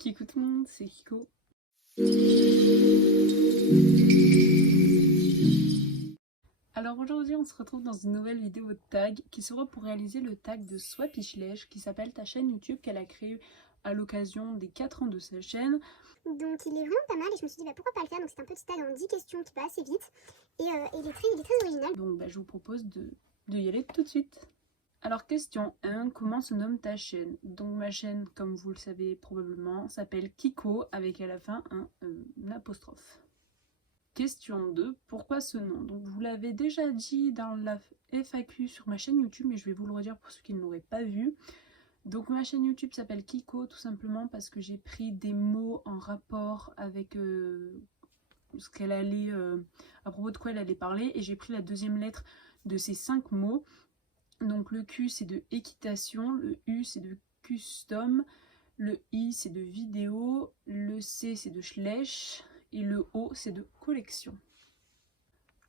Coucou tout le monde, c'est Kiko. Alors aujourd'hui on se retrouve dans une nouvelle vidéo de tag qui sera pour réaliser le tag de Swappichlech qui s'appelle ta chaîne YouTube qu'elle a créée à l'occasion des 4 ans de sa chaîne. Donc il est vraiment pas mal et je me suis dit pourquoi pas le faire. Donc c'est un petit tag en 10 questions qui va assez vite et il est très original. Donc je vous propose de y aller tout de suite. Alors question 1, comment se nomme ta chaîne? Donc ma chaîne, comme vous le savez probablement, s'appelle Kiko avec à la fin un apostrophe. Question 2, pourquoi ce nom? Donc vous l'avez déjà dit dans la FAQ sur ma chaîne YouTube, mais je vais vous le redire pour ceux qui ne l'auraient pas vu. Donc ma chaîne YouTube s'appelle Kiko tout simplement parce que j'ai pris des mots en rapport avec ce qu'elle allait, à propos de quoi elle allait parler, et j'ai pris la deuxième lettre de ces 5 mots. Donc le Q c'est de équitation, le U c'est de custom, le I c'est de vidéo, le C c'est de Schlech et le O c'est de collection.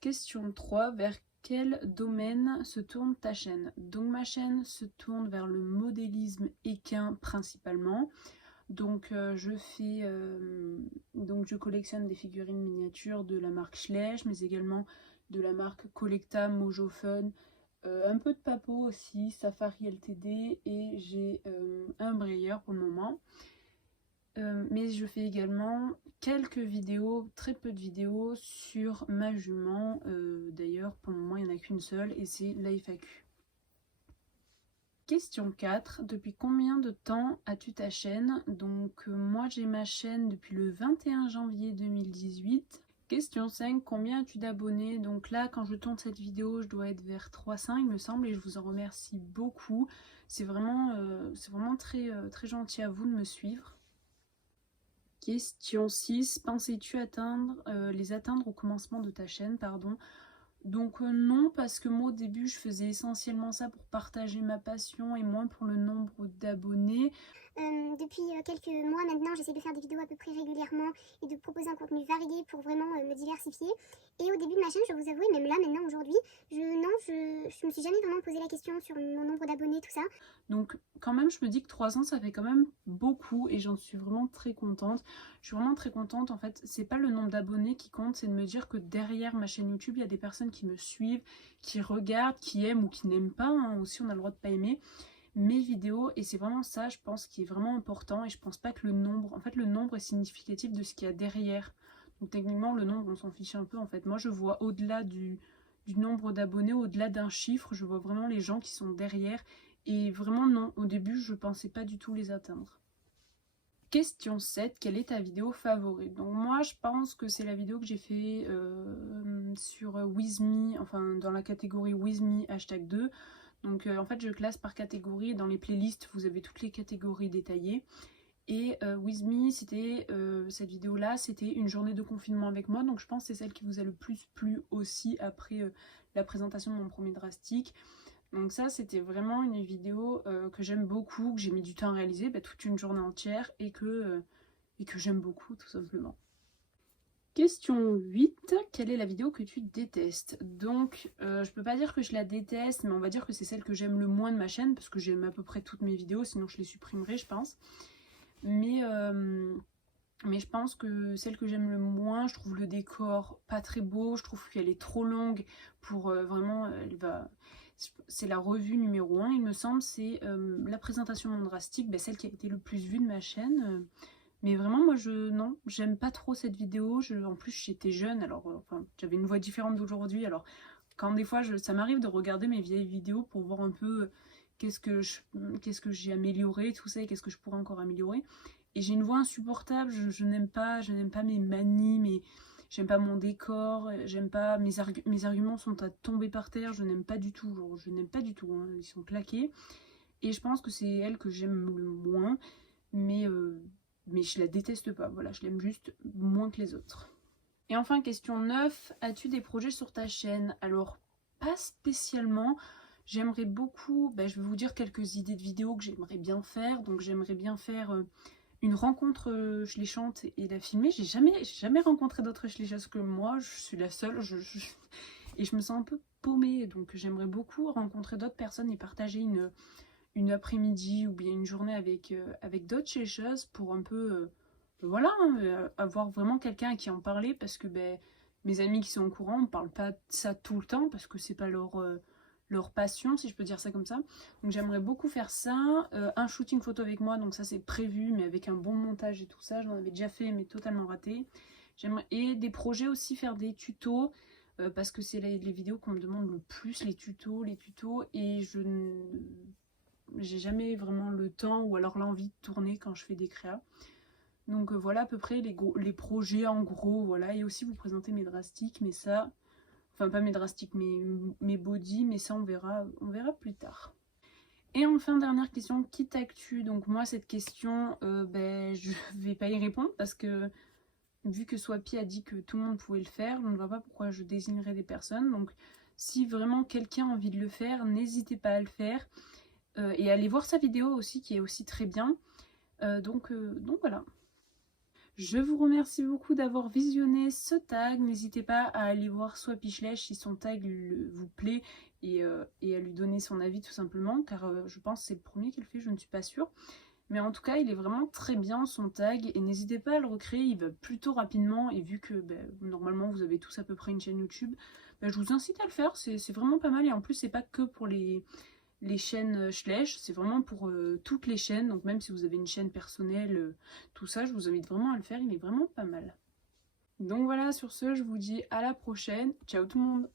Question 3, vers quel domaine se tourne ta chaîne? Donc ma chaîne se tourne vers le modélisme équin principalement. Donc je collectionne des figurines miniatures de la marque Schlech, mais également de la marque Collecta, Mojo Fun, un peu de Papo aussi, Safari LTD, et j'ai un Breyer pour le moment. Mais je fais également quelques vidéos, très peu de vidéos sur ma jument. D'ailleurs, pour le moment, il n'y en a qu'une seule et c'est la FAQ. Question 4. Depuis combien de temps as-tu ta chaîne? Donc moi j'ai ma chaîne depuis le 21 janvier 2018. Question 5. Combien as-tu d'abonnés? Donc là, quand je tourne cette vidéo, je dois être vers 300 il me semble, et je vous en remercie beaucoup. C'est vraiment très gentil à vous de me suivre. Question 6. Pensais-tu les atteindre au commencement de ta chaîne, pardon? Donc non, parce que moi au début je faisais essentiellement ça pour partager ma passion et moins pour le nombre d'abonnés. Depuis quelques mois maintenant, j'essaie de faire des vidéos à peu près régulièrement et de proposer un contenu varié pour vraiment me diversifier. Et au début de ma chaîne, je dois vous avouer, même là maintenant aujourd'hui, je me suis jamais vraiment posé la question sur mon nombre d'abonnés, tout ça. Donc quand même je me dis que 3 ans ça fait quand même beaucoup et j'en suis vraiment très contente. Je suis vraiment très contente, en fait c'est pas le nombre d'abonnés qui compte, c'est de me dire que derrière ma chaîne YouTube il y a des personnes qui me suivent, qui regardent, qui aiment ou qui n'aiment pas, hein. Aussi on a le droit de pas aimer mes vidéos, et c'est vraiment ça je pense qui est vraiment important, et je pense pas que le nombre, en fait le nombre est significatif de ce qu'il y a derrière. Donc techniquement le nombre on s'en fiche un peu en fait. Moi je vois au-delà du nombre d'abonnés, au-delà d'un chiffre, je vois vraiment les gens qui sont derrière, et vraiment non, au début je pensais pas du tout les atteindre. Question 7, quelle est ta vidéo favorite? Donc moi je pense que c'est la vidéo que j'ai fait sur WithMe, enfin dans la catégorie WithMe #2. Donc en fait je classe par catégorie, dans les playlists vous avez toutes les catégories détaillées. Et WithMe, c'était cette vidéo là, c'était une journée de confinement avec moi, donc je pense que c'est celle qui vous a le plus plu aussi après la présentation de mon premier drastique. Donc ça c'était vraiment une vidéo que j'aime beaucoup, que j'ai mis du temps à réaliser, toute une journée entière, et que j'aime beaucoup tout simplement. Question 8, quelle est la vidéo que tu détestes? Donc je peux pas dire que je la déteste, mais on va dire que c'est celle que j'aime le moins de ma chaîne, parce que j'aime à peu près toutes mes vidéos, sinon je les supprimerai je pense. Mais je pense que celle que j'aime le moins, je trouve le décor pas très beau, je trouve qu'elle est trop longue pour vraiment, c'est la revue numéro 1 il me semble, c'est la présentation drastique, celle qui a été le plus vue de ma chaîne. Mais vraiment moi non, j'aime pas trop cette vidéo, en plus j'étais jeune, alors enfin, j'avais une voix différente d'aujourd'hui, alors quand des fois ça m'arrive de regarder mes vieilles vidéos pour voir un peu qu'est-ce que j'ai amélioré, tout ça, et qu'est-ce que je pourrais encore améliorer. Et j'ai une voix insupportable, je n'aime pas mes manies, j'aime pas mon décor, j'aime pas, mes arguments sont à tomber par terre, je n'aime pas du tout, hein, ils sont claqués. Et je pense que c'est elle que j'aime le moins, mais je la déteste pas, voilà, je l'aime juste moins que les autres. Et enfin, question 9, as-tu des projets sur ta chaîne? Alors, pas spécialement. J'aimerais beaucoup, je vais vous dire quelques idées de vidéos que j'aimerais bien faire. Donc j'aimerais bien faire une rencontre schléchante et la filmer. J'ai jamais rencontré d'autres schlécheuses que moi, je suis la seule, et je me sens un peu paumée. Donc j'aimerais beaucoup rencontrer d'autres personnes et partager une après-midi ou bien une journée avec, avec d'autres chercheuses pour un peu, voilà, hein, avoir vraiment quelqu'un à qui en parler parce que mes amis qui sont au courant ne parlent pas de ça tout le temps parce que c'est pas leur passion, si je peux dire ça comme ça. Donc j'aimerais beaucoup faire ça. Un shooting photo avec moi, donc ça c'est prévu, mais avec un bon montage et tout ça. J'en avais déjà fait, mais totalement raté. Et des projets aussi, faire des tutos, parce que c'est les vidéos qu'on me demande le plus, les tutos, et j'ai jamais vraiment le temps ou alors l'envie de tourner quand je fais des créas. Donc voilà à peu près les projets en gros, voilà. Et aussi vous présenter mes drastiques, mais ça, enfin pas mes drastiques, mes body, mais ça on verra plus tard. Et enfin, dernière question, qui t'actu? Donc moi cette question, je vais pas y répondre parce que vu que Swappy a dit que tout le monde pouvait le faire, je ne vois pas pourquoi je désignerais des personnes. Donc si vraiment quelqu'un a envie de le faire, n'hésitez pas à le faire. Et allez voir sa vidéo aussi qui est aussi très bien. Donc voilà. Je vous remercie beaucoup d'avoir visionné ce tag. N'hésitez pas à aller voir Swappyshlash si son tag vous plaît et à lui donner son avis tout simplement, car je pense que c'est le premier qu'il fait, je ne suis pas sûre. Mais en tout cas, il est vraiment très bien son tag et n'hésitez pas à le recréer, il va plutôt rapidement et vu que normalement vous avez tous à peu près une chaîne YouTube, je vous incite à le faire, c'est vraiment pas mal et en plus c'est pas que pour les chaînes Shlash, c'est vraiment pour toutes les chaînes, donc même si vous avez une chaîne personnelle, tout ça, je vous invite vraiment à le faire, il est vraiment pas mal. Donc voilà, sur ce, je vous dis à la prochaine, ciao tout le monde!